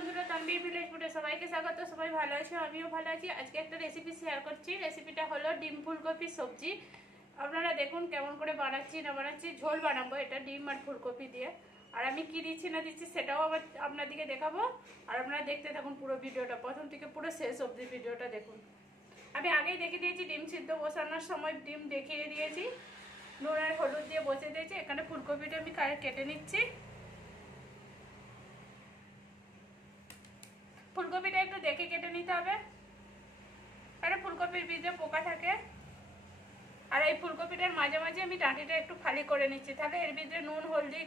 বন্ধুরা, তানভীর ভিলেজ ফুডে সবাইকে স্বাগত। সবাই ভালো আছে, আমিও ভালো আছি। আজকে একটা রেসিপি শেয়ার করছি। রেসিপিটা হলো ডিম ফুলকপি সবজি। আপনারা দেখুন কেমন করে বানাচ্ছি না বানাচ্ছি। ঝোল বানাবো এটা ডিম আর ফুলকপি দিয়ে। আর আমি কি দিচ্ছি না দিচ্ছি সেটাও আবার আপনাদেরকে দেখাবো। আর আপনারা দেখতে থাকুন পুরো ভিডিওটা, প্রথম থেকে পুরো শেষ অবধি ভিডিওটা দেখুন। আমি আগেই দেখিয়ে দিয়েছি, ডিম সিদ্ধ বসানোর সময় ডিম দেখিয়ে দিয়েছি, নুন আর হলুদ দিয়ে বসে দিয়েছি। এখানে ফুলকপিটা আমি কেটে নিচ্ছি। ফুলকপিটা একটু দেখে কেটে নিতে হবে, কারণ ফুলকপির বীজে পোকা থাকে। আর এই ফুলকপিটার মাঝে মাঝে আমি ডাঁটিটা একটু খালি করে নিচ্ছি, তাহলে এর ভিতরে নুন হলদি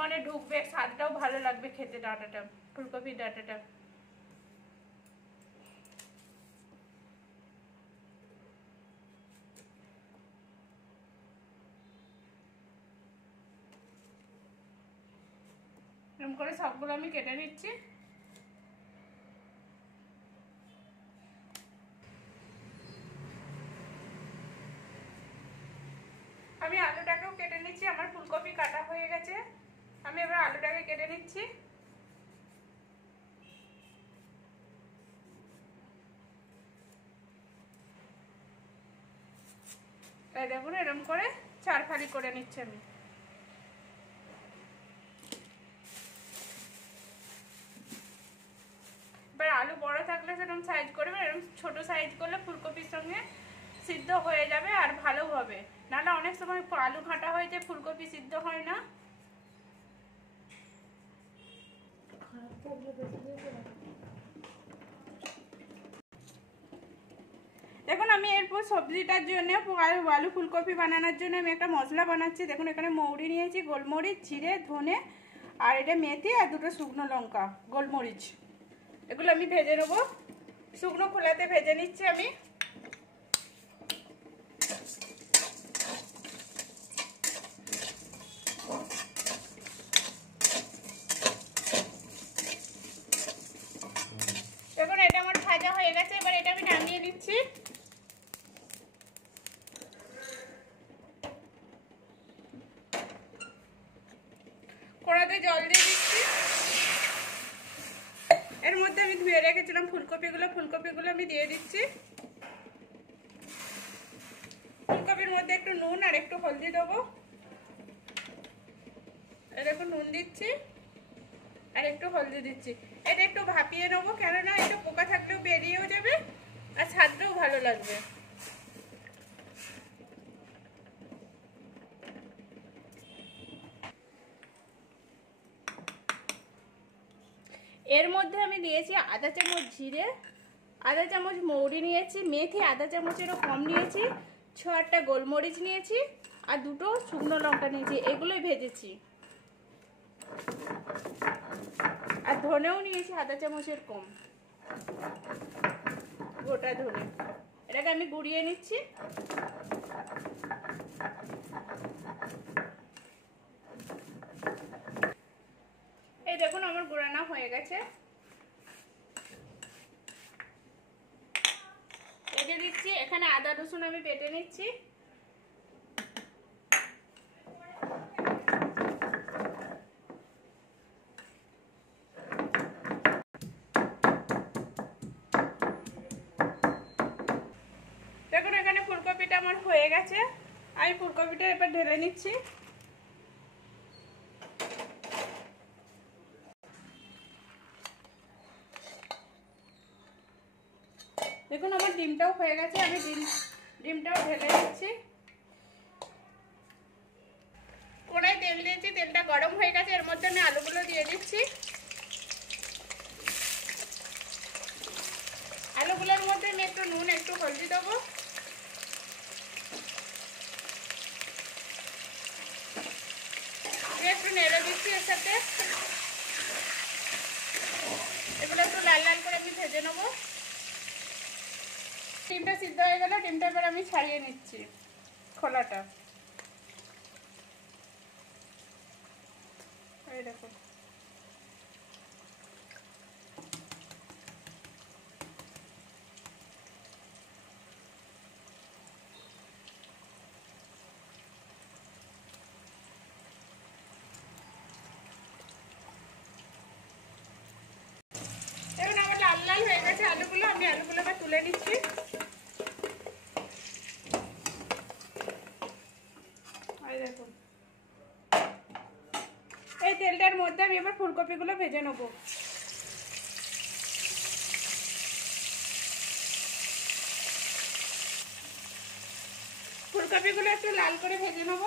মানে ঢুকবে, স্বাদটাও ভালো লাগবে খেতে। ডাঁটাটা, ফুলকপির ডাঁটাটা এরকম করে সবগুলো আমি কেটে নিচ্ছি। আমি আলুটাকেও কেটে নিচ্ছি। আমার ফুলকপি কাটা হয়ে গেছে, আমি এবার আলুটাকে কেটে নিচ্ছি। এই দেখুন এরকম করে 4 ফালি করে নিচ্ছি আমি। এবার আলু বড় থাকলে সেরকম সাইজ করবে, এরকম ছোট সাইজ করলে ফুলকপির সঙ্গে সিদ্ধ হয়ে যাবে আর ভালো হবে। নাহলে অনেক সময় আলু ঘাঁটা হয়ে যায়, ফুলকপি সিদ্ধ হয় না। দেখুন আমি এরপর সবজিটার জন্য আলু ফুলকপি বানানোর জন্য আমি একটা মশলা বানাচ্ছি। দেখুন এখানে মৌরি নিয়েছি, গোলমরিচ, জিরে, ধনে, আর এটা মেথি আর 2টো শুকনো লঙ্কা, গোলমরিচ। এগুলো আমি ভেজে নেবো, শুকনো খোলাতে ভেজে নিচ্ছি আমি। দেখুন এটা আমার ভাজা হয়ে গেছে, এবার এটা আমি নামিয়ে নিচ্ছি। কড়াতে জল দিয়ে দিচ্ছি। এর মধ্যে আমি ধুয়ে রেখেছিলাম ফুলকপিগুলো আমি দিয়ে দিচ্ছি। ফুলকপির মধ্যে একটু নুন আর একটু হলদি দেবো। এরকম নুন দিচ্ছি আর একটু হলদি দিচ্ছি। এটা একটু ভাপিয়ে নেবো, কেননা এটা পোকা থাকলেও বেরিয়েও যাবে আর স্বাদটাও ভালো লাগবে। এর মধ্যে আমি দিয়েছি আধা চামচ জিরে, আধা চামচ মৌরি নিয়েছি, মেথি আধা চামচেরও কম নিয়েছি, 6-8টা গোলমরিচ নিয়েছি আর 2টো শুকনো লঙ্কা নিয়েছি। এগুলোই ভেজেছি। আর ধনেও নিয়েছি আধা চামচের কম, গোটা ধনে। এটাকে আমি গুঁড়িয়ে নিচ্ছি। এই দেখুন আমার গুঁড়ানো হয়ে গেছে। রেখে দিচ্ছি। এখানে আদা রসুন আমি বেটে নিচ্ছি। দেখুন এখানে ফুলকপিটা আমার হয়ে গেছে, আমি ফুলকপিটা এবার ঢেলে নিচ্ছি। দেখুন আমার ডিমটাও হয়ে গেছে, আমি ডিমটাও ঢেলে দিচ্ছি। কড়াই তেল দিয়েছি, তেলটা গরম হয়ে গেছে। এর মধ্যে আমি আলুগুলো দিয়ে দিচ্ছি। আলুগুলোর মধ্যে আমি একটু নুন একটু হলদি দেবো। একটু নেড়ে দিচ্ছি এর সাথে। এগুলো একটু লাল লাল করে আমি ভেজে নেবো। ডিমটা সিদ্ধ হয়ে গেল, ডিমটা এবার আমি ছাড়িয়ে নিচ্ছি খোলাটা। এই দেখো মধ্যে আমি এবার ফুলকপিগুলো ভেজে নেব। ফুলকপিগুলো একটু লাল করে ভেজে নেব।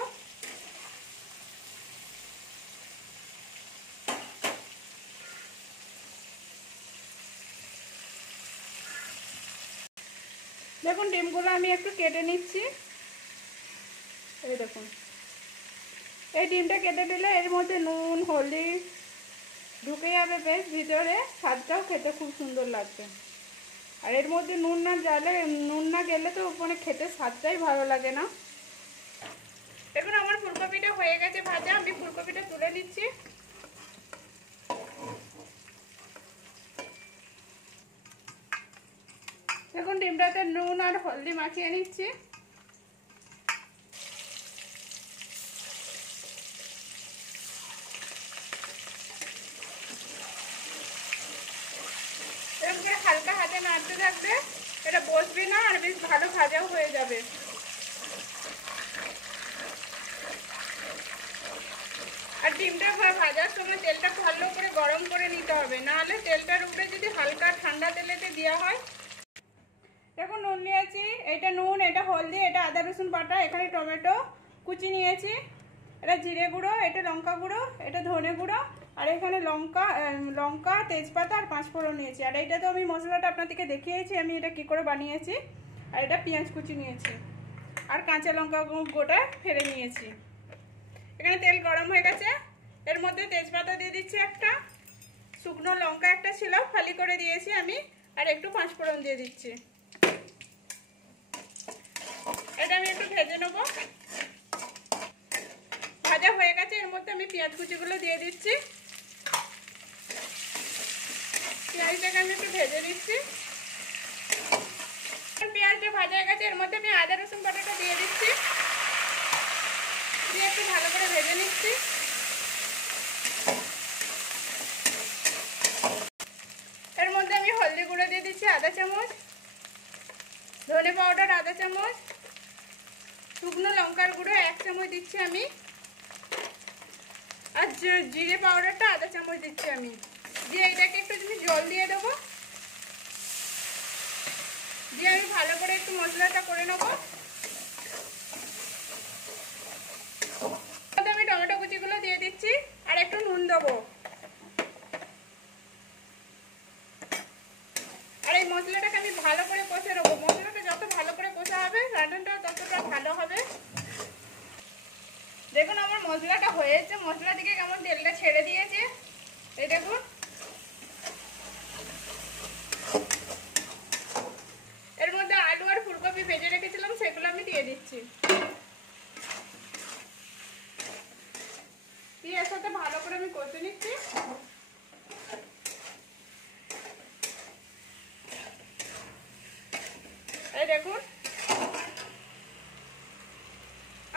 দেখুন ডিমগুলো আমি একটু কেটে নিচ্ছি। এই দেখুন, এই ডিমটা কেটে দিলে এর মধ্যে নুন হলদি ঢুকে যাবে বেশ ভিতরে, স্বাদটাও খেতে খুব সুন্দর লাগবে। আর এর মধ্যে নুন না গেলে তো মানে খেতে স্বাদটাই ভালো লাগে না। দেখুন আমার ফুলকপিটা হয়ে গেছে ভাজা, আমি ফুলকপিটা তুলে নিচ্ছি। দেখুন ডিমটাতে নুন আর হলদি মাখিয়ে নিচ্ছি। হালকা হাতে নাড়তে থাকবে, এটা বসবে না আর বেশ ভালো ভাজাও হয়ে যাবে। আর ডিমটা ভাজার সময় তেলটা ভালো করে গরম করে নিতে হবে, নাহলে তেলটার উপরে যদি হালকা ঠান্ডা তেলেতে দেওয়া হয়। দেখুন নুন নিয়েছি, এটা নুন, এটা হলদি, এটা আদা রসুন বাটা, এখানে টমেটো কুচি নিয়েছি, এটা জিরে গুঁড়ো, এটা লঙ্কা গুঁড়ো, এটা ধনে গুঁড়ো, আর এখানে লঙ্কা তেজপাতা আর 5 ফোড়ন নিয়েছি। আর এইটা তো আমি মশলাটা আপনাদেরকে দেখিয়েছি আমি এটা কি করে বানিয়েছি। আর এটা পেঁয়াজ কুচি নিয়েছি আর কাঁচা লঙ্কা গোটা ফেলে নিয়েছি। এখানে তেল গরম হয়ে গেছে, এর মধ্যে তেজপাতা দিয়ে দিচ্ছি একটা, শুকনো লঙ্কা একটা ছিল ফালি করে দিয়েছি আমি, আর একটু 5 ফোড়ন দিয়ে দিচ্ছি। এটা আমি একটু ভেজে নেব। ভাজা হয়ে গেছে, এর মধ্যে আমি পেঁয়াজ কুচিগুলো দিয়ে দিচ্ছি। পেঁয়াজটাকে আমি একটু ভেজে দিচ্ছি। পেঁয়াজটা ভাজা হয়ে গেছে, এর মধ্যে আমি আদা রসুন বাটাটা দিয়ে দিচ্ছি, দিয়ে একটু ভালো করে ভেজে নিচ্ছি। এর মধ্যে আমি হলদি গুঁড়ো দিয়ে দিচ্ছি আধা চামচ, ধনে পাউডার আধা চামচ, শুকনো লঙ্কার গুঁড়ো 1 চামচ দিচ্ছি আমি, আর জিরে পাউডারটা আধা চামচ দিচ্ছি আমি। দিয়ে এটাকে একটু জল দিয়ে দেবো, দিয়ে আমি ভালো করে একটু মশলাটা করে নেব। আমি টমেটো কুচিগুলো দিয়ে দিচ্ছি আর একটু নুন দেবো। আর এই মশলাটাকে আমি ভালো করে কষে নেবো। মশলাটা যত ভালো করে কষা হবে রান্নাটা ততটা ভালো হবে। দেখুন আমার মশলাটা হয়েছে, মশলা থেকে কেমন তেলটা ছেড়ে দিয়েছে, এই দেখুন। এর মধ্যে আলু আর ফুলকপি ভেজে রেখেছিলাম সেগুলো আমি দিয়ে দিচ্ছি, দিয়ে এর সাথে ভালো করে আমি কষে নিচ্ছি। এই দেখুন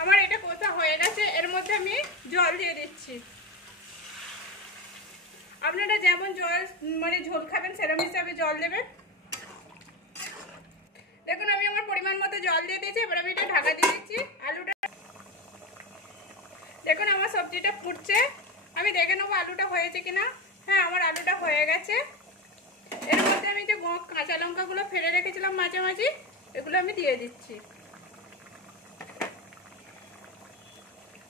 আমার এটা কষা হয়ে গেছে, এর মধ্যে আমি জল দিয়ে দিচ্ছি। আপনারা যেমন জল মানে ঝোল খাবেন সেরকম হিসাবে জল দেবেন। দেখুন আমি আমার পরিমাণ মতো জল দিয়ে দিয়েছি, এবার আমি এটা ঢাকা দিয়ে দিচ্ছি। আলুটা দেখুন আমার সবজিটা ফুটছে, আমি দেখে নেবো আলুটা হয়েছে কিনা। হ্যাঁ আমার আলুটা হয়ে গেছে। এর মধ্যে আমি যে কাঁচা লঙ্কাগুলো ফেলে রেখেছিলাম মাঝামাঝি, এগুলো আমি দিয়ে দিচ্ছি।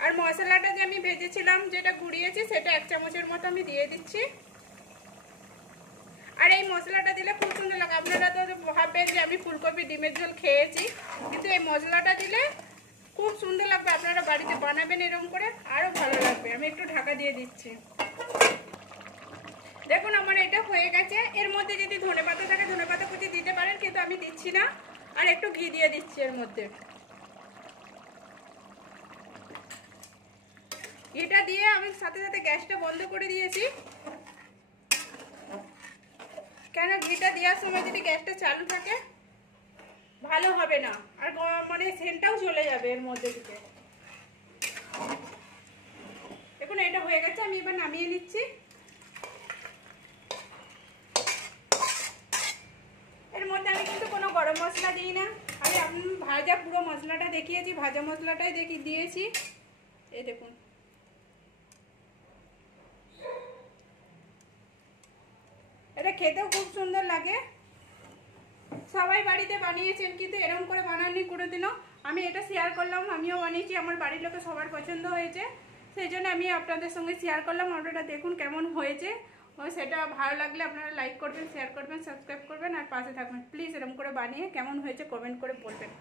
আর মশলাটা যে আমি ভেজেছিলাম যেটা গুঁড়িয়েছি সেটা 1 চামচের মতো আমি দিয়ে দিচ্ছি। আর এই মশলাটা দিলে খুব সুন্দর লাগে। আপনারা তো ভাববেন যে আমি ফুলকপি ডিমের ঝোল খেয়েছি, কিন্তু এই মশলাটা দিলে খুব সুন্দর লাগবে। আপনারা বাড়িতে বানাবেন এরকম করে, আরও ভালো লাগবে। আমি একটু ঢাকা দিয়ে দিচ্ছি। দেখুন আমার এটা হয়ে গেছে। এর মধ্যে যদি ধনেপাতা থাকে ধনেপাতা কুচি দিতে পারেন, কিন্তু আমি দিচ্ছি না। আর একটু ঘি দিয়ে দিচ্ছি এর মধ্যে। এটা দিয়ে আমি সাথে সাথে গ্যাসটা বন্ধ করে দিয়েছি, কেন ঘিটা দেওয়ার সময় যদি গ্যাসটা চালু থাকে ভালো হবে না, আর মানে সেন্টটাও চলে যাবে এর মধ্যে থেকে। দেখুন এটা হয়ে গেছে, আমি এবার নামিয়ে নিচ্ছি। এর মধ্যে আমি কিন্তু কোনো গরম মশলা দিই না, আমি ভাজা পুরো মশলাটা দেখিয়েছি, ভাজা মশলাটাই দিয়েছি। এই দেখুন এটা খেতেও খুব সুন্দর লাগে। সবাই বাড়িতে বানিয়েছেন, কিন্তু এরকম করে বানাননি কোনোদিনও। আমি এটা শেয়ার করলাম, আমিও বানিয়েছি, আমার বাড়ির লোকে সবার পছন্দ হয়েছে, সেই জন্য আমি আপনাদের সঙ্গে শেয়ার করলাম। আপনারা দেখুন কেমন হয়েছে। সেটা ভালো লাগলে আপনারা লাইক করবেন, শেয়ার করবেন, সাবস্ক্রাইব করবেন আর পাশে থাকবেন। প্লিজ এরকম করে বানিয়ে কেমন হয়েছে কমেন্ট করে বলবেন।